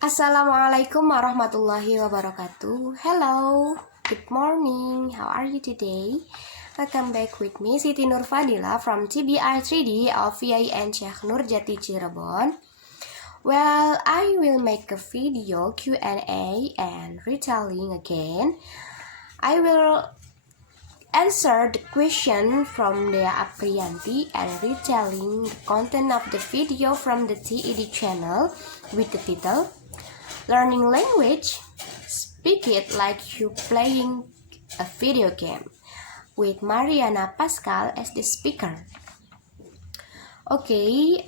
Assalamualaikum warahmatullahi wabarakatuh. Hello, good morning. How are you today? Welcome back with me, Siti Nurfadila from TBI 3D of VIN Syekh Nurjati Cirebon. Well, I will make a video Q&A and retelling again. I will answer the question from Dea Aprianti and retelling the content of the video from the TED channel with the title Learning Language, Speak It Like You're Playing a Video Game, with Mariana Pascal as the speaker. Okay,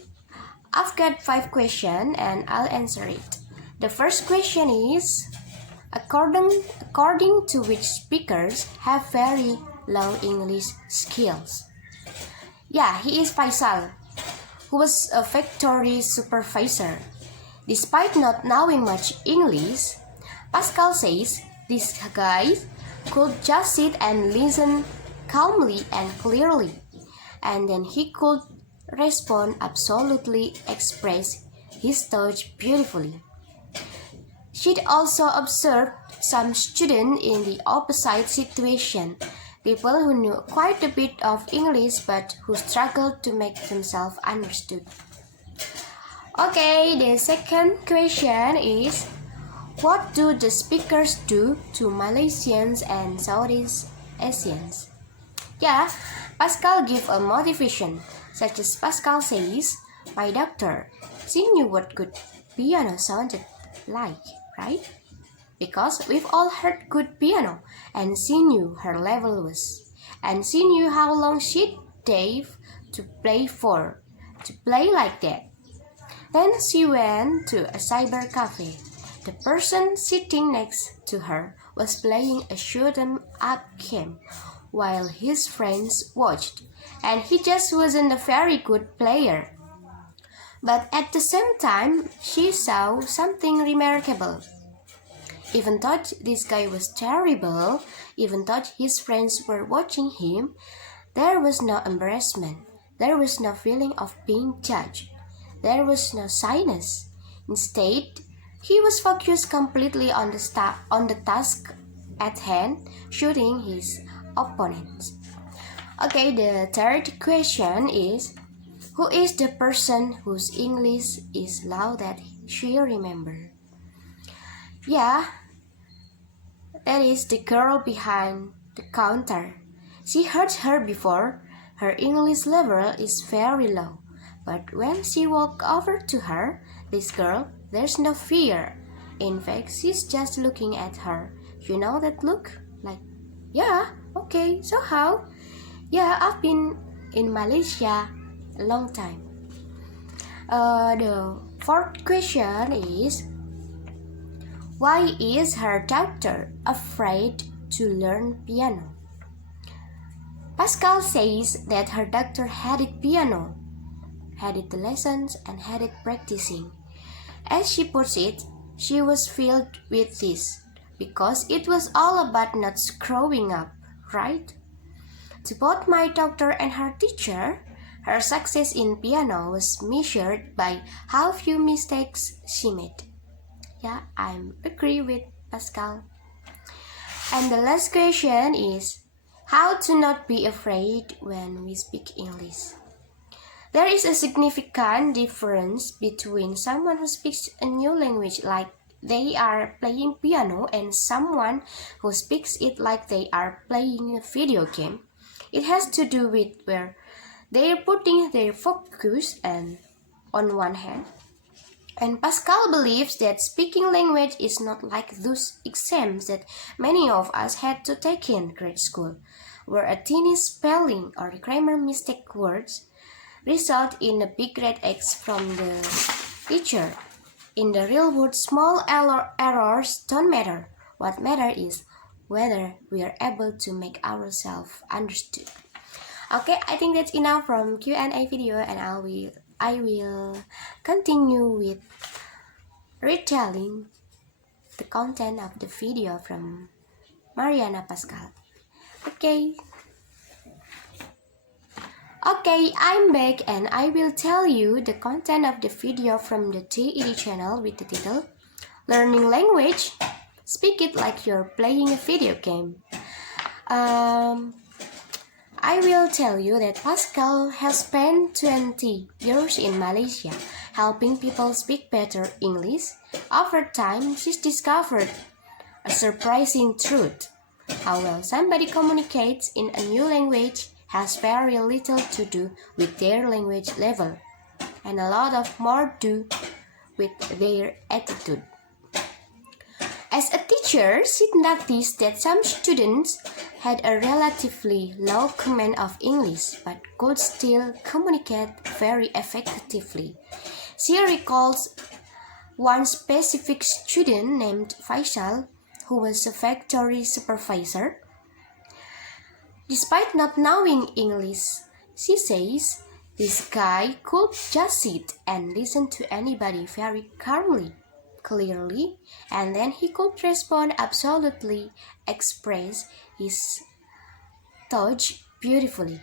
I've got 5 questions and I'll answer it. The first question is, according to which speakers have very low English skills? Yeah, he is Faisal, who was a factory supervisor. Despite not knowing much English, Pascal says this guy could just sit and listen calmly and clearly, and then he could respond absolutely, express his thoughts beautifully. She'd also observed some students in the opposite situation, people who knew quite a bit of English but who struggled to make themselves understood. Okay, the second question is, what do the speakers do to Malaysians and Southeast Asians? Yeah, Pascal gives a motivation, such as Pascal says, my doctor, she knew what good piano sounded like, right? Because we've all heard good piano, and she knew her level was, and she knew how long she'd take to play like that. Then she went to a cyber cafe. The person sitting next to her was playing a shoot-'em-up game while his friends watched, and he just wasn't a very good player. But at the same time, she saw something remarkable. Even though this guy was terrible, even though his friends were watching him, there was no embarrassment. There was no feeling of being judged. There was no shyness. Instead, he was focused completely on the task at hand, shooting his opponents. Okay, the third question is, who is the person whose English is low that she remembers? Yeah, that is the girl behind the counter. She heard her before. Her English level is very low. But when she walked over to her, this girl, there's no fear. In fact, she's just looking at her. You know that look? Like, yeah, okay, so how? Yeah, I've been in Malaysia a long time. The fourth question is, why is her doctor afraid to learn piano? Pascal says that her doctor hated piano, hated the lessons, and hated practicing. As she puts it, she was filled with this, because it was all about not screwing up, right? To both my doctor and her teacher, her success in piano was measured by how few mistakes she made. Yeah, I agree with Pascal. And the last question is, how to not be afraid when we speak English? There is a significant difference between someone who speaks a new language like they are playing piano and someone who speaks it like they are playing a video game. It has to do with where they are putting their focus and on one hand. And Pascal believes that speaking language is not like those exams that many of us had to take in grade school, where a teeny spelling or grammar mistake words result in a big red X from the teacher. In the real world, small errors don't matter. What matters is whether we are able to make ourselves understood. Okay, I think that's enough from Q&A video, and I will continue with retelling the content of the video from Mariana Pascal. Okay. Okay, I'm back and I will tell you the content of the video from the TED channel with the title Learning language, speak it like you're playing a video game. I will tell you that Pascal has spent 20 years in Malaysia, helping people speak better English. Over time, she's discovered a surprising truth. How well somebody communicates in a new language has very little to do with their language level, and a lot of more do with their attitude. As a teacher, she noticed that some students had a relatively low command of English but could still communicate very effectively. She recalls one specific student named Faisal, who was a factory supervisor. Despite not knowing English, she says, this guy could just sit and listen to anybody very calmly, clearly, and then he could respond absolutely, express his thoughts beautifully.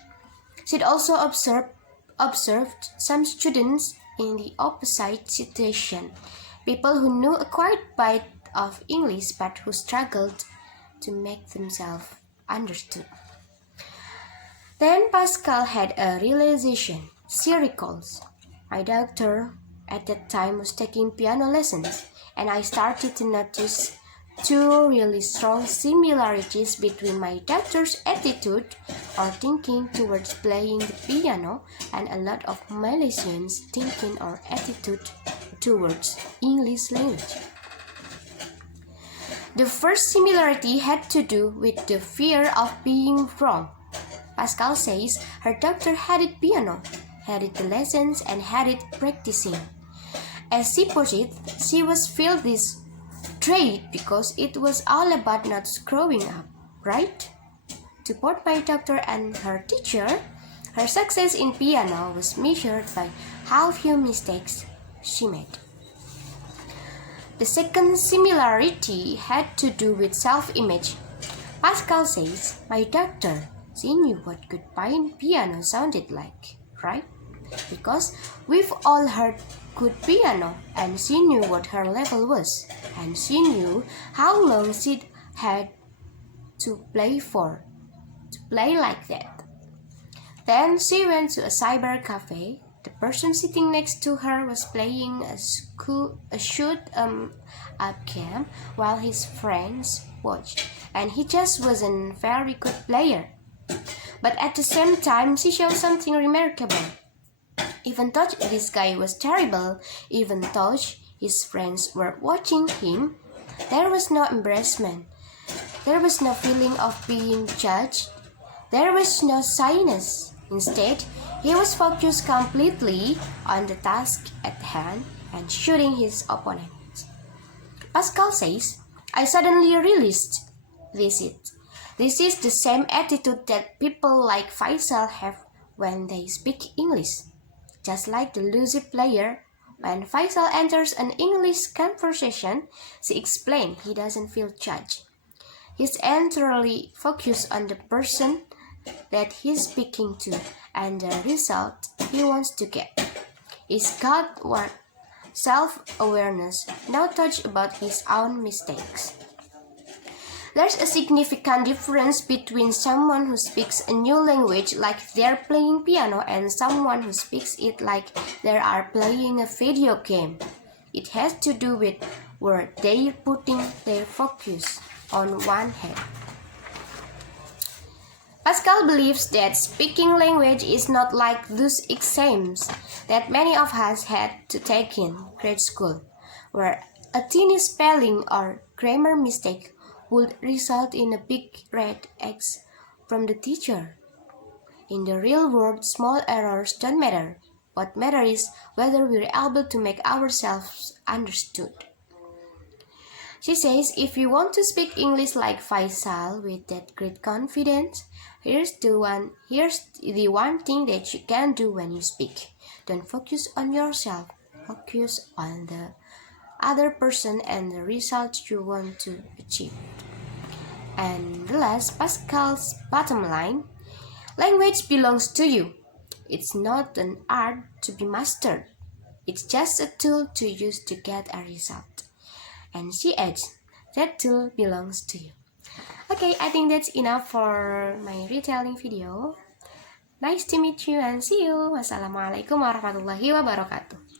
She'd also observed some students in the opposite situation, people who knew a quiet bit of English but who struggled to make themselves understood. Then Pascal had a realization. She recalls, my doctor at that time was taking piano lessons, and I started to notice two really strong similarities between my doctor's attitude or thinking towards playing the piano and a lot of Malaysians' thinking or attitude towards English language. The first similarity had to do with the fear of being wrong. Pascal says her doctor hated piano, hated the lessons, and hated practicing. As she put it, she was filled this trait because it was all about not screwing up, right? To both my doctor and her teacher, her success in piano was measured by how few mistakes she made. The second similarity had to do with self-image. Pascal says, my doctor, she knew what good piano sounded like, right? Because we've all heard good piano, and she knew what her level was, and she knew how long she had to play like that. Then she went to a cyber cafe. The person sitting next to her was playing a shoot-up game while his friends watched, and he just wasn't a very good player. But at the same time, she showed something remarkable. Even though this guy was terrible, even though his friends were watching him, there was no embarrassment. There was no feeling of being judged. There was no shyness. Instead, he was focused completely on the task at hand and shooting his opponent. Pascal says, I suddenly realized this is the same attitude that people like Faisal have when they speak English. Just like the Lucy player, when Faisal enters an English conversation, she explained he doesn't feel judged. He's entirely focused on the person that he's speaking to and the result he wants to get. He's got self-awareness, no thought about his own mistakes. There's a significant difference between someone who speaks a new language like they're playing piano and someone who speaks it like they are playing a video game. It has to do with where they're putting their focus on one hand. Pascal believes that speaking language is not like those exams that many of us had to take in grade school, where a teeny spelling or grammar mistake would result in a big red X from the teacher. In the real world, small errors don't matter. What matters is whether we're able to make ourselves understood. She says, if you want to speak English like Faisal with that great confidence, here's the one thing that you can do when you speak. Don't focus on yourself. Focus on the other person and the results you want to achieve. And the last, Pascal's bottom line, language belongs to you. It's not an art to be mastered. It's just a tool to use to get a result. And she adds, that tool belongs to you. Okay, I think that's enough for my retelling video. Nice to meet you and see you. Wassalamualaikum warahmatullahi wabarakatuh.